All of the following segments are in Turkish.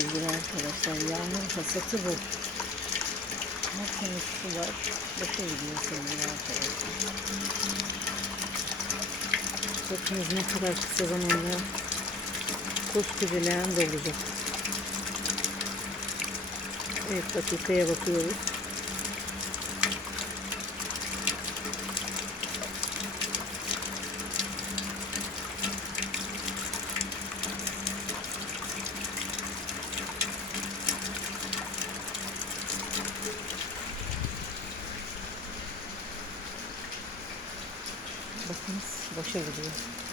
sevgili arkadaşlar. Yağmur hasatı bu. Bakın sular boşa gidiyor sevgili arkadaşlar. Bakınız ne kadar kısa zamanda koskoca leğen dolacak. Evet dakikaya bakıyoruz. Bakınız boşa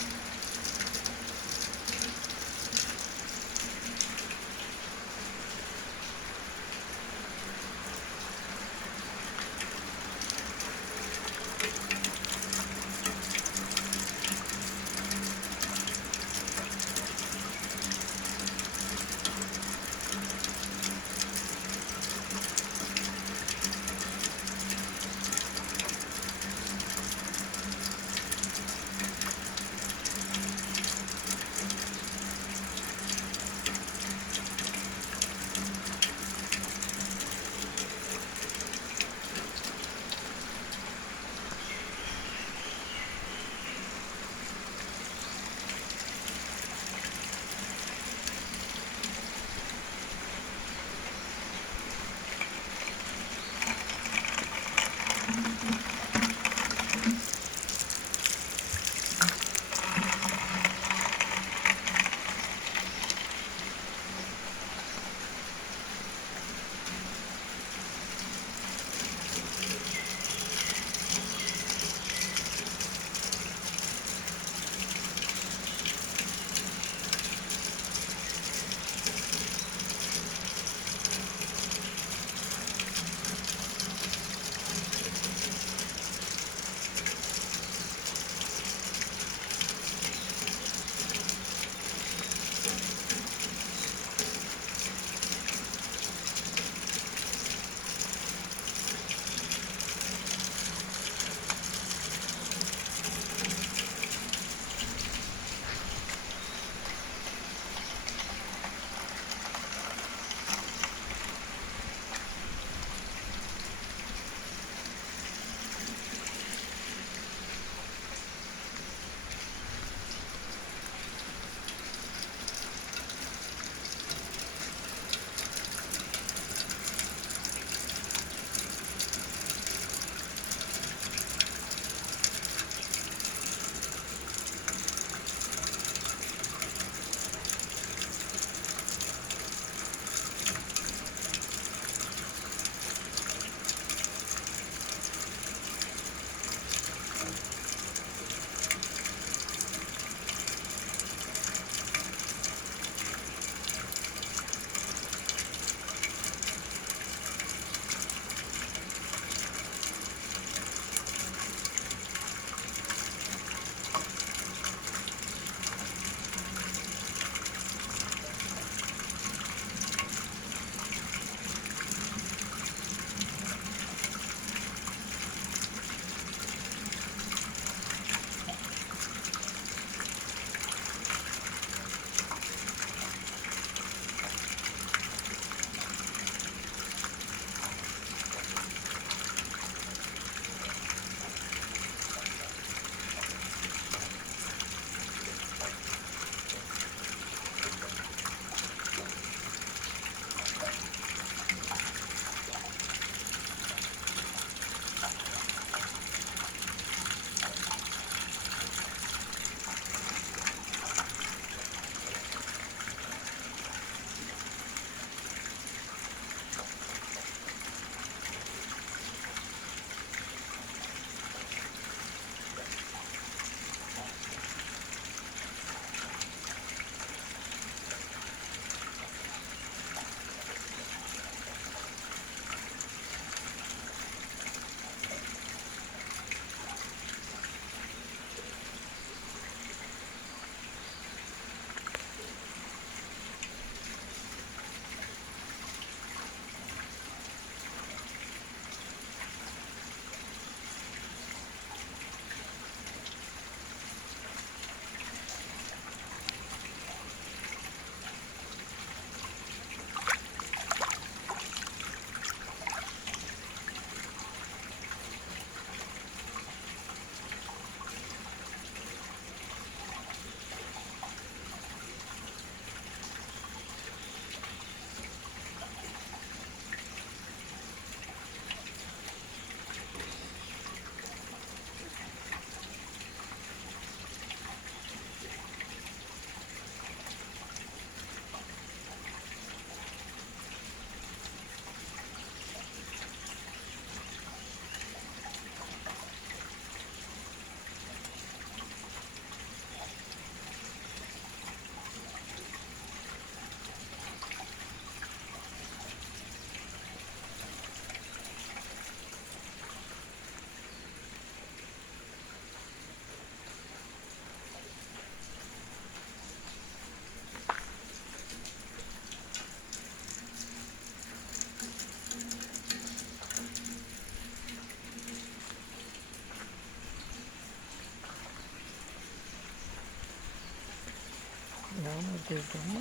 ama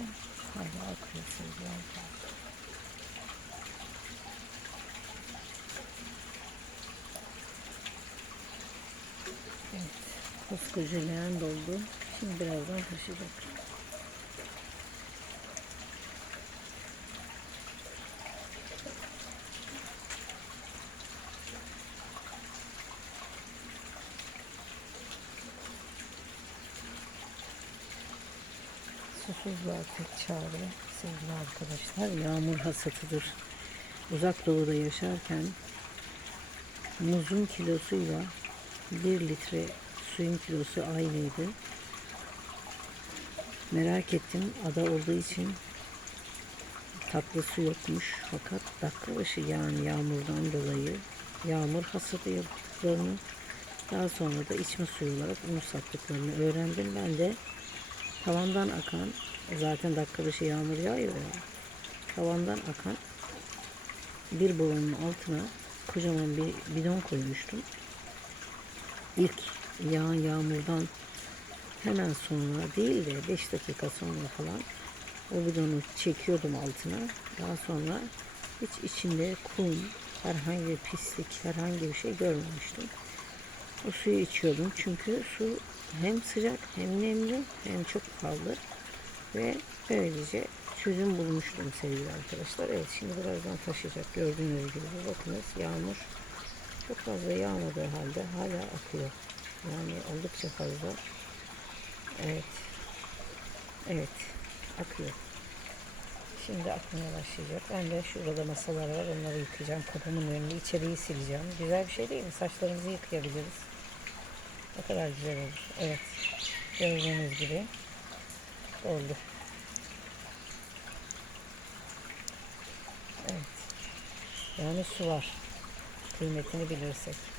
hala akıyor arkadaşlar. Evet, koskoca leğen doldu. Şimdi birazdan taşıyacak. Susuzluğa tek çare sevgili arkadaşlar yağmur hasatıdır. Uzak doğuda yaşarken muzun kilosuyla bir litre suyun kilosu aynıydı. Merak ettim ada olduğu için tatlı su yokmuş fakat dakika başı yağan yağmurdan dolayı yağmur hasadı yaptıklarını daha sonra da içme suyu olarak onu sattıklarını öğrendim. Ben de tavandan akan zaten dakika başı yağmur yağıyor ya tavandan akan bir boğanın altına kocaman bir bidon koymuştum. İlk yağan yağmurdan hemen sonra değil de 5 dakika sonra falan o bidonu çekiyordum altına. Daha sonra hiç içinde kum, herhangi bir pislik, herhangi bir şey görmemiştim. O suyu içiyordum çünkü su hem sıcak hem nemli hem çok pahalı ve böylece çözüm bulmuştum sevgili arkadaşlar. Evet şimdi birazdan taşıyacak gördüğünüz gibi bakınız yağmur çok fazla yağmadığı halde hala akıyor. Yani oldukça fazla. Evet. Evet. Akıyor. Şimdi akmaya başlayacak. Ben de şurada masalar var. Onları yıkayacağım. Kapımın önünü, içeriği sileceğim. Güzel bir şey değil mi? Saçlarımızı yıkayabiliriz. Ne kadar güzel olur. Evet. Gördüğünüz gibi oldu. Evet. Yani su var. Kıymetini bilirsek.